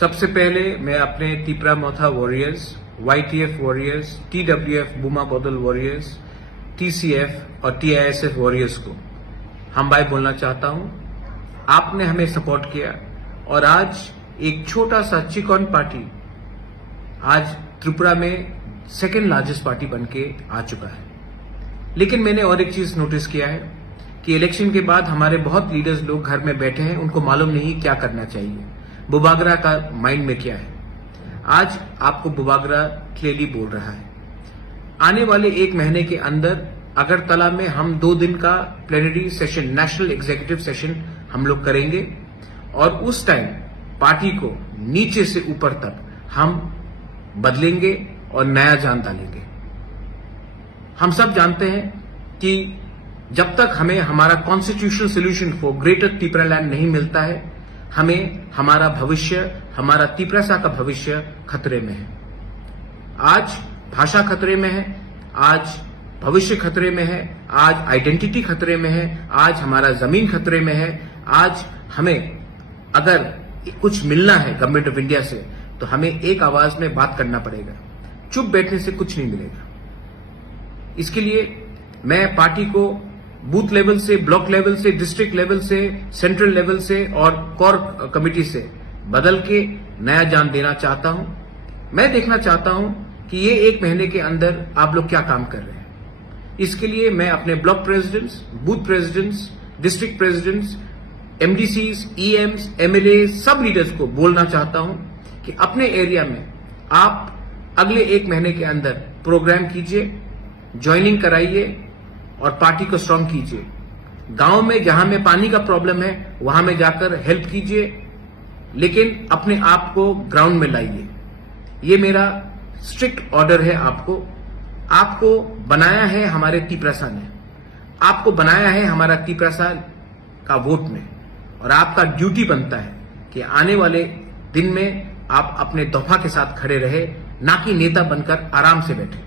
सबसे पहले मैं अपने तिपरा मोथा वॉरियर्स, YTF वॉरियर्स, TWF बुमा बदल वॉरियर्स, TCF और TISF वॉरियर्स को हम भाई बोलना चाहता हूं। आपने हमें सपोर्ट किया और आज एक छोटा सा चिकन पार्टी आज त्रिपुरा में सेकेंड लार्जेस्ट पार्टी बनके आ चुका है। लेकिन मैंने और एक चीज नोटिस किया है कि इलेक्शन के बाद हमारे बहुत लीडर्स लोग घर में बैठे हैं, उनको मालूम नहीं क्या करना चाहिए, बुबागरा का माइंड में क्या है। आज आपको बुबागरा क्लियरली बोल रहा है। आने वाले एक महीने के अंदर अगरतला में हम 2 दिन का plenary session, national executive session हम लोग करेंगे और उस टाइम पार्टी को नीचे से ऊपर तक हम बदलेंगे और नया जान डालेंगे। हम सब जानते हैं कि जब तक हमें हमारा constitutional solution for greater Tripura land नहीं मिलता है, हमें हमारा भविष्य, हमारा त्रिपुरा का भविष्य खतरे में है। आज भाषा खतरे में है, आज भविष्य खतरे में है, आज आइडेंटिटी खतरे में है, आज हमारा जमीन खतरे में है। आज हमें अगर कुछ मिलना है गवर्नमेंट ऑफ इंडिया से तो हमें एक आवाज में बात करना पड़ेगा। चुप बैठने से कुछ नहीं मिलेगा। इसके लिए मैं पार्टी को बूथ लेवल से, ब्लॉक लेवल से, डिस्ट्रिक्ट लेवल से, सेंट्रल लेवल से और कोर कमेटी से बदल के नया जान देना चाहता हूं। मैं देखना चाहता हूं कि ये 1 महीने के अंदर आप लोग क्या काम कर रहे हैं। इसके लिए मैं अपने block presidents, booth presidents, district presidents, MDCs, EMs, MLA सब लीडर्स को बोलना चाहता हूं कि अपने एरिया में आप अगले 1 महीने के अंदर प्रोग्राम कीजिए, ज्वाइनिंग कराइए और पार्टी को स्ट्रांग कीजिए। गांव में जहां में पानी का प्रॉब्लम है वहां में जाकर हेल्प कीजिए, लेकिन अपने आप को ग्राउंड में लाइए। ये मेरा स्ट्रिक्ट ऑर्डर है आपको। आपको बनाया है हमारे त्रिपुरा ने, आपको बनाया है हमारा त्रिपुरा का वोट में, और आपका ड्यूटी बनता है कि आने वाले दिन में आप अपने दफा के साथ खड़े रहे, ना कि नेता बनकर आराम से बैठे।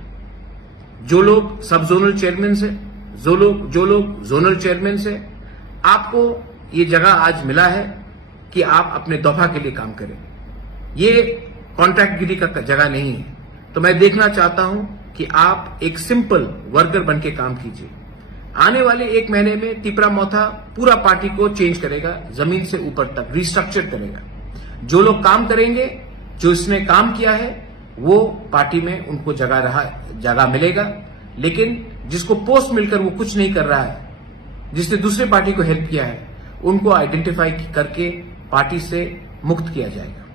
जो लोग सब जोनल चेयरमैन से, जो लोग जोनल चेयरमैन से, आपको ये जगह आज मिला है कि आप अपने दफा के लिए काम करें। ये कॉन्ट्रैक्टगिरी का जगह नहीं है। तो मैं देखना चाहता हूं कि आप एक सिंपल वर्कर बनके काम कीजिए। आने वाले 1 महीने में त्रिपुरा मोथा पूरा पार्टी को चेंज करेगा, जमीन से ऊपर तक रिस्ट्रक्चर करेगा। जो लोग काम करेंगे, जो इसने काम किया है, वो पार्टी में उनको जगह मिलेगा। लेकिन जिसको पोस्ट मिलकर वो कुछ नहीं कर रहा है, जिसने दूसरे पार्टी को हेल्प किया है, उनको आइडेंटिफाई करके पार्टी से मुक्त किया जाएगा।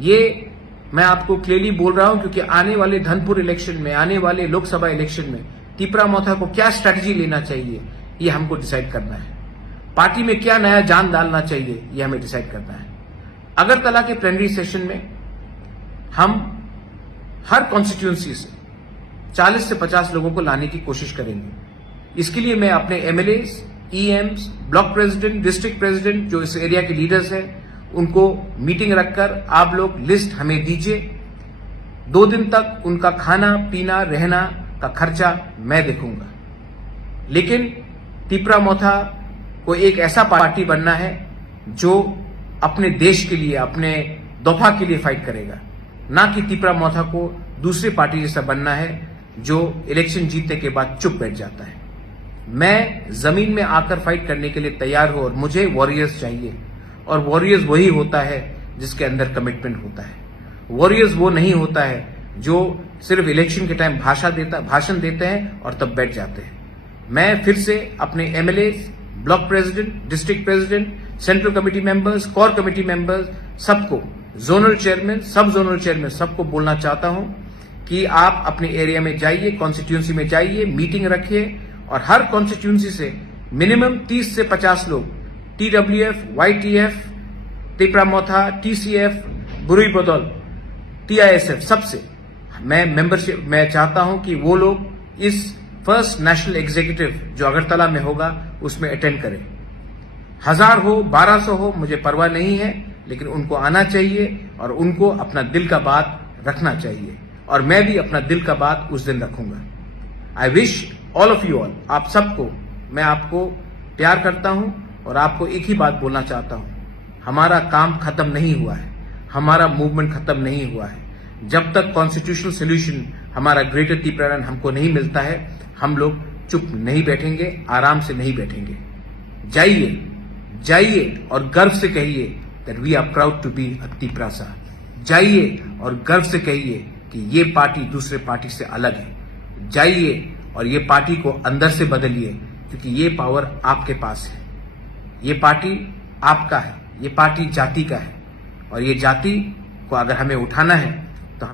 ये मैं आपको क्लियरली बोल रहा हूं क्योंकि आने वाले धनपुर इलेक्शन में, आने वाले लोकसभा इलेक्शन में त्रिपुरा मोथा को क्या स्ट्रैटेजी लेना चाहिए, ये हमको डिसाइड करना है। पार्टी में क्या नया जान डालना चाहिए, ये हमें डिसाइड करना है। अगरतला के प्लेनरी सेशन में हम हर कॉन्स्टिट्यूएंसी से 40 से 50 लोगों को लाने की कोशिश करेंगे। इसके लिए मैं अपने MLAs, EMs, block president, district president, जो इस एरिया के लीडर्स हैं, उनको मीटिंग रखकर आप लोग लिस्ट हमें दीजिए। 2 दिन तक उनका खाना पीना रहना का खर्चा मैं देखूंगा। लेकिन त्रिपुरा मोथा को एक ऐसा पार्टी बनना है जो अपने देश के लिए, अपने दफा के लिए फाइट करेगा, ना कि त्रिपुरा मोथा को दूसरी पार्टी जैसा बनना है जो इलेक्शन जीतने के बाद चुप बैठ जाता है। मैं जमीन में आकर फाइट करने के लिए तैयार हूं और मुझे वॉरियर्स चाहिए। और वॉरियर्स वही होता है जिसके अंदर कमिटमेंट होता है। वॉरियर्स वो नहीं होता है जो सिर्फ इलेक्शन के टाइम भाषण देते हैं और तब बैठ जाते हैं। मैं फिर से अपने MLAs, block president, district president, central committee members, core committee members, सबको, जोनल चेयरमैन, सब जोनल चेयरमैन, सबको बोलना चाहता हूं कि आप अपने एरिया में जाइए, कॉन्स्टिट्यूंसी में जाइए, मीटिंग रखिए और हर कॉन्स्टिट्यूंसी से मिनिमम 30 से 50 लोग, TWF, YTF, त्रिपुरा मोथा, TCF, बुरुई बदौल, TISF, सबसे मैं मेंबरशिप, मैं चाहता हूं कि वो लोग इस फर्स्ट नेशनल एग्जीक्यूटिव जो अगरतला में होगा उसमें अटेंड करें। 1000 हो, 1200 हो, मुझे परवाह नहीं है, लेकिन उनको आना चाहिए और उनको अपना दिल का बात रखना चाहिए और मैं भी अपना दिल का बात उस दिन रखूंगा। I wish all of you all, आप सबको, मैं आपको प्यार करता हूं और आपको एक ही बात बोलना चाहता हूं, हमारा काम खत्म नहीं हुआ है। हमारा मूवमेंट खत्म नहीं हुआ है। जब तक कॉन्स्टिट्यूशनल सोल्यूशन हमारा ग्रेटर त्रिपुरालैंड हमको नहीं मिलता है, हम लोग चुप नहीं बैठेंगे, आराम से नहीं बैठेंगे। जाइए, जाइए और गर्व से कहिए that we are proud to be a Tripura. जाइए और गर्व से कहिए कि ये पार्टी दूसरे पार्टी से अलग है। जाइए और ये पार्टी को अंदर से बदलिए, क्योंकि ये पावर आपके पास है। ये पार्टी आपका है, ये पार्टी जाति का है, और ये जाति को अगर हमें उठाना है